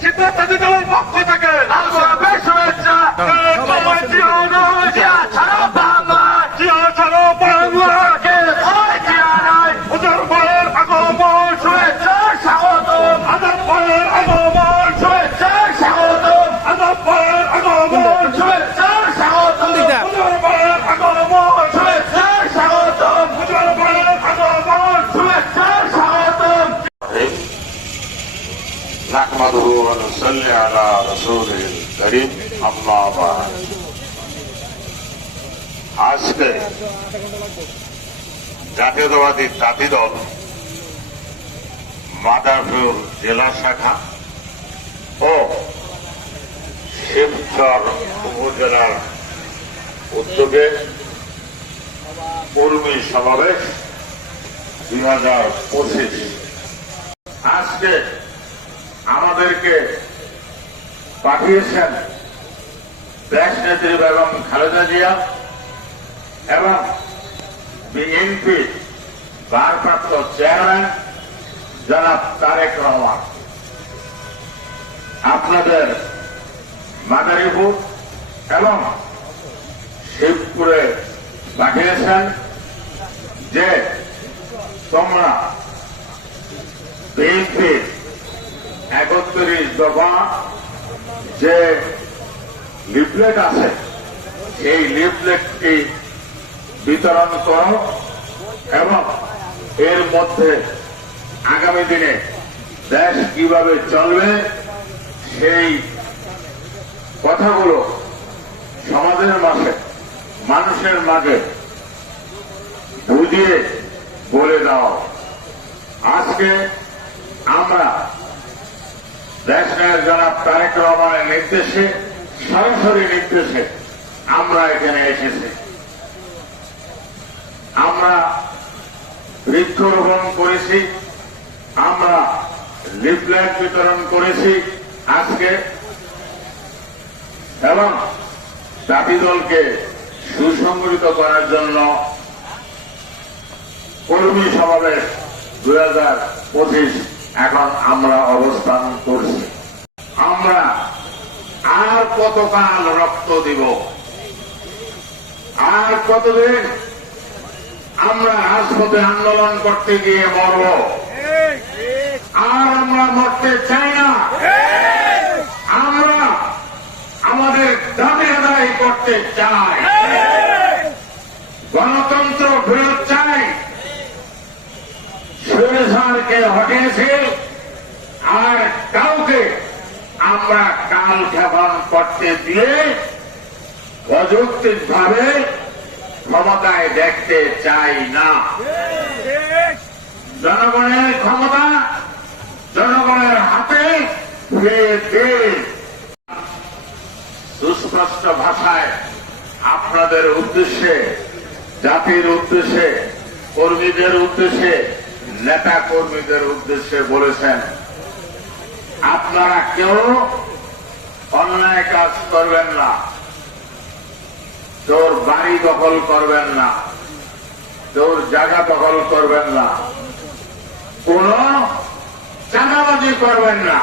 সিদ্ধার্থ দলের পক্ষ থেকে শুভেচ্ছা। ছাড়ো বাংলা, ছাড়ো বাংলা, ওদের বয়ের আগমন শুভেচ্ছা স্বাগতম, আদাব বয়ের আগমন শুভেচ্ছা স্বাগতম, আদাব বয়ের আগমন শুভেচ্ছা স্বাগতম, ওদের বয়ের আগমন শুভেচ্ছা স্বাগতম, ওদের বয়ের আগমন শুভেচ্ছা স্বাগতম। নাহমাদুহু ওয়া নুসাল্লি আলা রাসূলিল কারীম, আম্মা বা'দ। আজকে জাতীয়তাবাদী তাঁতি দল মাদারীপুর জেলা শাখা ও শিবচর উপজেলার উদ্যোগে কর্মী সমাবেশ 2025 আজকে আমাদেরকে পাঠিয়েছেন দেশনেত্রী বেগম খালেদা জিয়া এবং বিএনপি ভারপ্রাপ্ত চেয়ারম্যান জনাব তারেক রহমান। আপনাদের মাদারীপুর এবং শিবপুরে পাঠিয়েছেন যে তোমরা বিএনপির 31 দফা যে লিফলেট আছে সেই লিফলেটটি বিতরণ করো এবং এর মধ্যে আগামী দিনে দেশ কিভাবে চলবে সেই কথাগুলো সমাজের মাঝে মানুষের মাঝে বুঝিয়ে বলে দাও। আজকে আমরা দেশের জনাব তারেক রহমানের নির্দেশে, সরাসরি নির্দেশে আমরা এখানে এসেছি। আমরা বৃক্ষরোপণ করেছি, আমরা লিফলেট বিতরণ করেছি আজকে এবং জাতি দলকে সুসংগঠিত করার জন্য কর্মী সমাবেশ 2025 এখন আমরা অবস্থান করছি। আমরা আর কতকাল রক্ত দিব, আর কতদিন আমরা রাজপথে আন্দোলন করতে গিয়ে মরব? আর আমরা মরতে চাই না। আমরা আমাদের দাবি আদায় করতে চাই, গণতন্ত্র ফেরত চাই। স্বৈরাচারকে হটিয়েছে আর কাউকে আমরা কাল ক্ষেপণ করতে দিয়ে অযৌক্তিক ভাবে ক্ষমতায় দেখতে চাই না। জনগণের ক্ষমতা জনগণের হাতে ফিরিয়ে দিন। সুস্পষ্ট ভাষায় আপনাদের উদ্দেশ্যে, জাতির উদ্দেশ্যে, কর্মীদের উদ্দেশ্যে, নেতা কর্মীদের উদ্দেশ্যে বলেছেন, আপনারা কেউ অন্যায় কাজ করবেন না, তোর বাড়ি দখল করবেন না, তোর জায়গা দখল করবেন না, কোন চাঁদাবাজি করবেন না।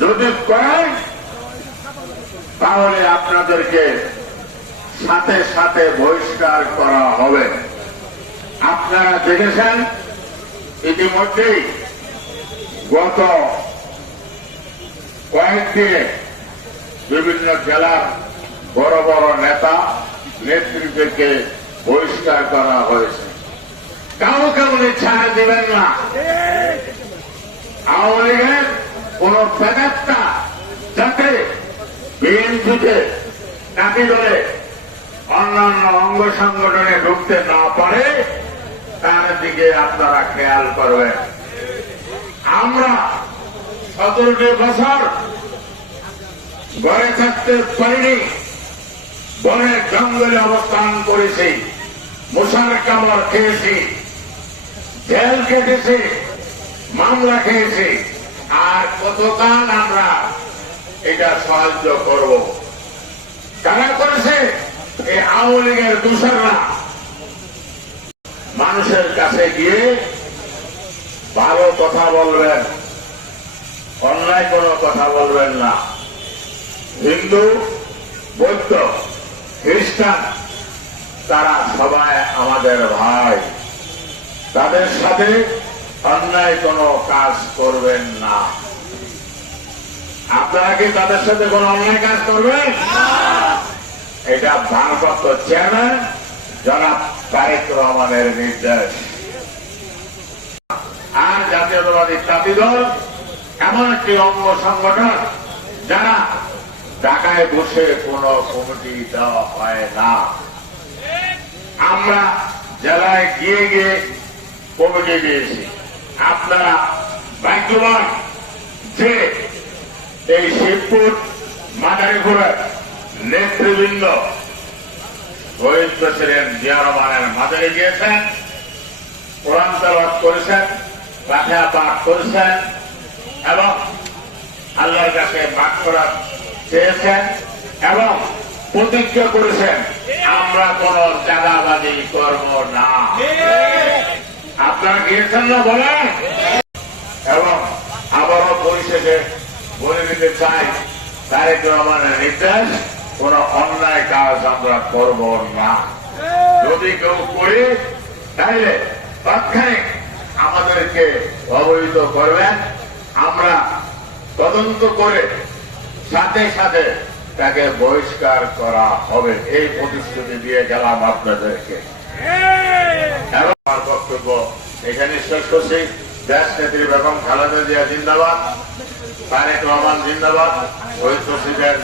যদি করেন তাহলে আপনাদেরকে সাথে সাথে বহিষ্কার করা হবে। আপনারা দেখেছেন ইতিমধ্যেই গত কয়েকদিনে বিভিন্ন জেলার বড় বড় নেতা নেতৃত্বকে বহিষ্কার করা হয়েছে। কাউকে উনি ছাড় দেবেন না। আওয়ামী লীগের কোন বেদাত্তা যাতে বিএনপিতে তাঁতি দলে অন্যান্য অঙ্গ সংগঠনে ঢুকতে না পারে তার দিকে আপনারা খেয়াল করবেন। আমরা 17টি বছর ঘরে থাকতে পারিনি, বনে জঙ্গলে অবস্থান করেছি, মশার কামড় খেয়েছি, জেল কেটেছি, মামলা খেয়েছি। আর কতকাল আমরা এটা সাহায্য করব? কারা করেছে? এই আওয়ামী লীগের দূষণরা মানুষের কাছে গিয়ে ভালো কথা বলবেন, অন্যায় কোনো কথা বলবেন না। হিন্দু, বৌদ্ধ, খ্রিস্টান তারা সবাই আমাদের ভাই, তাদের সাথে অন্যায় কোনো কাজ করবেন না। আপনারা কি তাদের সাথে কোনো অন্যায় কাজ করবেন? এটা ভারপ্রাপ্ত চেয়ারম্যান জনাব তারেক রহমানের নির্দেশ। আর জাতীয়তাবাদী জাতীয় দল এমন একটি অঙ্গ সংগঠন যারা ঢাকায় বসে কোন কমিটি দেওয়া হয় না। আমরা জেলায় গিয়ে গিয়ে কমিটি দিয়েছি। আপনারা ভাগ্যবান যে এই শিবপুর মাদারীপুরের নেতৃবৃন্দ শহীদ প্রেসিডেন্ট জিয়া রহমানের মাজারে গিয়েছেন, কোরআন তেলাওয়াত করেছেন, ফাতিহা পাঠ করেছেন এবং আল্লাহর কাছে মাফ করা চেয়েছেন এবং প্রতিজ্ঞা করেছেন আমরা কোন চাঁদাবাজি করব না। আপনারা গিয়েছেন না বলেন? এবং আবারও পরিশেষে বলে দিতে চাই, তারেক রহমানের নির্দেশ কোন অন্যায় কাজ আমরা করব না। যদি কেউ করি তাহলে তাৎক্ষণিক আমাদেরকে অবহিত করবেন, আমরা তদন্ত করে সাথে সাথে তাকে বহিষ্কার করা হবে। এই প্রতিশ্রুতি দিয়ে গেলাম আপনাদেরকে। এবং আমার বক্তব্য এখানে শেষ করছি। দেশ নেত্রী বেগম খালেদা জিয়া জিন্দাবাদ, তারেক রহমান জিন্দাবাদ, শহীদ প্রেসিডেন্ট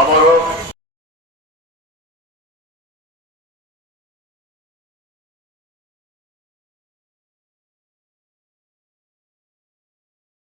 অমর হোক।